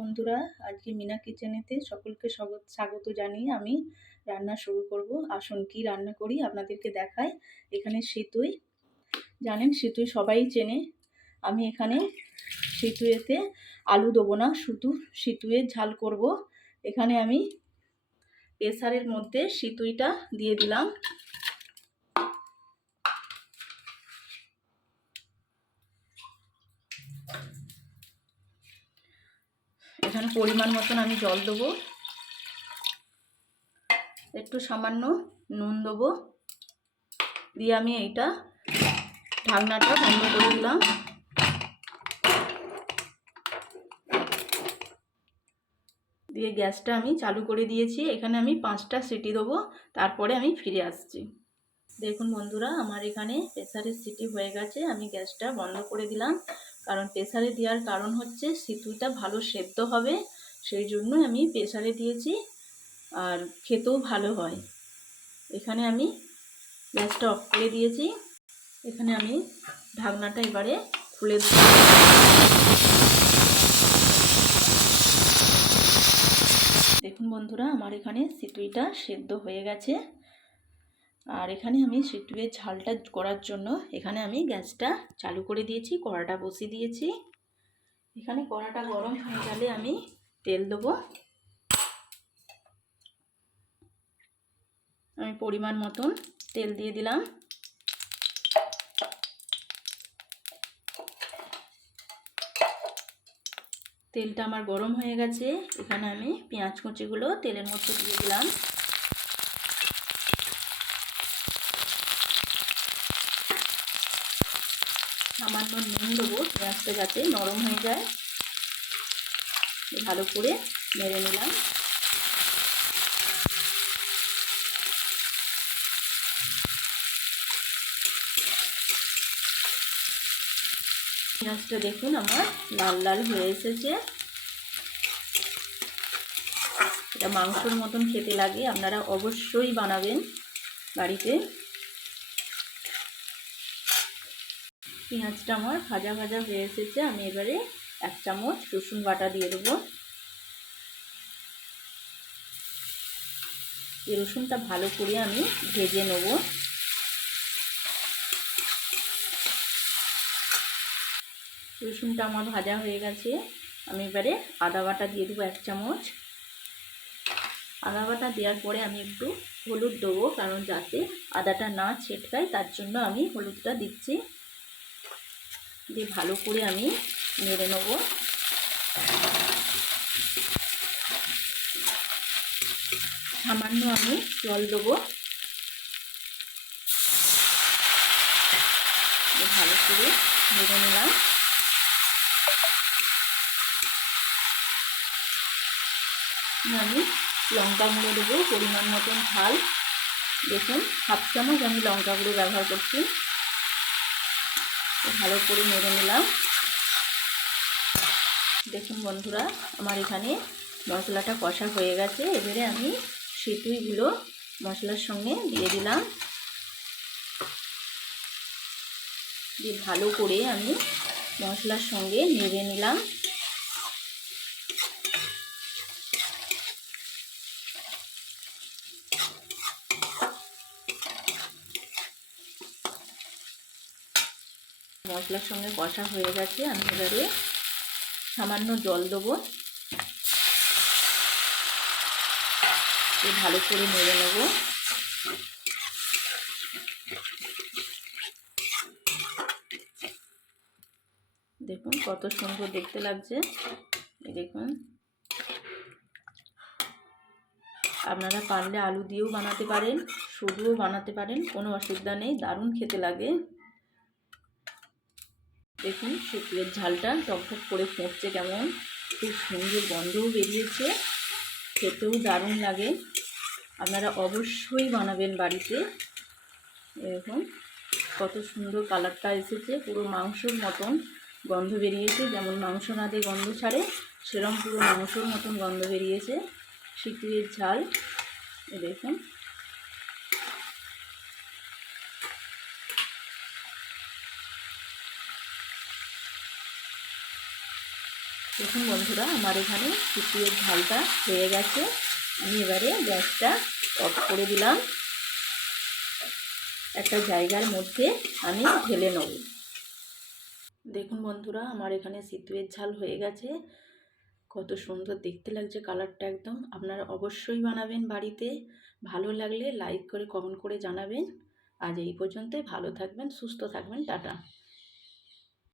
বন্ধুরা, আজকে মিনা কিচেনেতে সকলকে স্বাগত জানিয়ে আমি রান্না শুরু করব। আসুন কি রান্না করি, আপনাদেরকে দেখাই। এখানে সিতুই। জানেন, সিতুই সবাই চেনে। আমি এখানে সিতুয়েতে আলু দেবো না, শুধু সিতুয়ের ঝাল করব। এখানে আমি প্রেসারের মধ্যে সিতুইটা দিয়ে দিলাম। এখানে পরিমাণ মতন আমি জল দেবো। একটু সামান্য নুন দেবো। দিয়ে আমি এইটা ঢাকনাটা বন্ধ করে দিলাম। দিয়ে গ্যাসটা আমি চালু করে দিয়েছি। এখানে আমি পাঁচটা সিটি দেবো। তারপরে আমি ফিরে আসছি। দেখুন বন্ধুরা, আমার এখানে প্রেসারের সিটি হয়ে গেছে। আমি গ্যাসটা বন্ধ করে দিলাম। কারণ প্রেসারে দেওয়ার কারণ হচ্ছে সিতুইটা ভালো সেদ্ধ হবে, সেই জন্য আমি প্রেসারে দিয়েছি আর খেতেও ভালো হয়। এখানে আমি গ্যাসটা অফ করে দিয়েছি। এখানে আমি ঢাকনাটা এবারে খুলে দেখুন বন্ধুরা, আমার এখানে সিটুইটা সেদ্ধ হয়ে গেছে। আর এখানে আমি সিটুইয়ের ঝালটা করার জন্য এখানে আমি গ্যাসটা চালু করে দিয়েছি, কড়াটা বসিয়ে দিয়েছি। এখানে কড়াটা গরম হয়ে গেলে আমি তেল দেবো। আমি পরিমাণ মতন তেল দিয়ে দিলাম। তেলটা আমার গরম হয়ে গেছে। এখানে আমি পেঁয়াজ কুচিগুলো তেলের মধ্যে দিয়ে দিলাম। সামান্য নুন দেবো, পেঁয়াজটা যাতে নরম হয়ে যায়। ভালো করে মেরে নিলাম। পেঁয়াজটা দেখুন আমার লাল লাল হয়ে এসেছে। এটা মাংসর মতন খেতে লাগে, আপনারা অবশ্যই বানাবেন বাড়িতে। পেঁয়াজটা আমার ভাজা ভাজা হয়ে এসেছে, আমি এবারে এক চামচ রসুন বাটা দিয়ে দেবো। এই রসুনটা ভালো করে আমি ভেজে নেব। রসুনটা আমার ভাজা হয়ে গেছে, আমি এবারে আদা বাটা দিয়ে দেবো এক চামচ। আদা বাটা দেওয়ার পরে আমি একটু হলুদ দেবো, কারণ যাতে আদাটা না ছেটকায়, তার জন্য আমি হলুদটা দিচ্ছি। দিয়ে ভালো করে আমি নেড়ে নেব। সামান্য আমি জল দেবো। ভালো করে নেড়ে নিলাম। আমি লঙ্কা গুঁড়ো দেবো, পরিমাণ মতন ঝাল। দেখুন, হাফ চামচ আমি লঙ্কা গুঁড়ো ব্যবহার করছি। ভালো করে নেড়ে নিলাম। দেখুন বন্ধুরা, আমার এখানে মশলাটা কষা হয়ে গেছে। এবারে আমি সিতুইগুলো মশলার সঙ্গে দিয়ে দিলাম। দিয়ে ভালো করে আমি মশলার সঙ্গে নেড়ে নিলাম। মশলার সঙ্গে কষা হয়ে গেছে, আমি এবারে সামান্য জল দেবো। ভালো করে নেড়ে নেব। দেখুন কত সুন্দর দেখতে লাগছে। দেখুন। আপনারা পারলে আলু দিয়েও বানাতে পারেন, শুধুও বানাতে পারেন, কোনো অসুবিধা নেই, দারুণ খেতে লাগে। দেখুন শুকুরের ঝালটা টকটক করে ফুটছে কেমন। খুব সুন্দর গন্ধও বেরিয়েছে, খেতেও দারুণ লাগে। আপনারা অবশ্যই বানাবেন বাড়িতে। এরকম কত সুন্দর কালারটা এসেছে, পুরো মাংসর মতন গন্ধ বেরিয়েছে। যেমন মাংস না দিয়ে গন্ধ ছাড়ে, সেরম পুরো মাংসর মতন গন্ধ বেরিয়েছে। শিকুরের ঝাল দেখুন। দেখুন বন্ধুরা, আমার এখানে সিটির ঝালটা হয়ে গেছে। আমি এবারে গ্যাসটা অফ করে দিলাম। একটা জায়গার মধ্যে আমি ঢেলে নেব। দেখুন বন্ধুরা, আমার এখানে সিতুয়ের ঝাল হয়ে গেছে। কত সুন্দর দেখতে লাগছে কালারটা একদম। আপনারা অবশ্যই বানাবেন বাড়িতে। ভালো লাগলে লাইক করে, কমেন্ট করে জানাবেন। আজ এই পর্যন্তই। ভালো থাকবেন, সুস্থ থাকবেন। টাটা।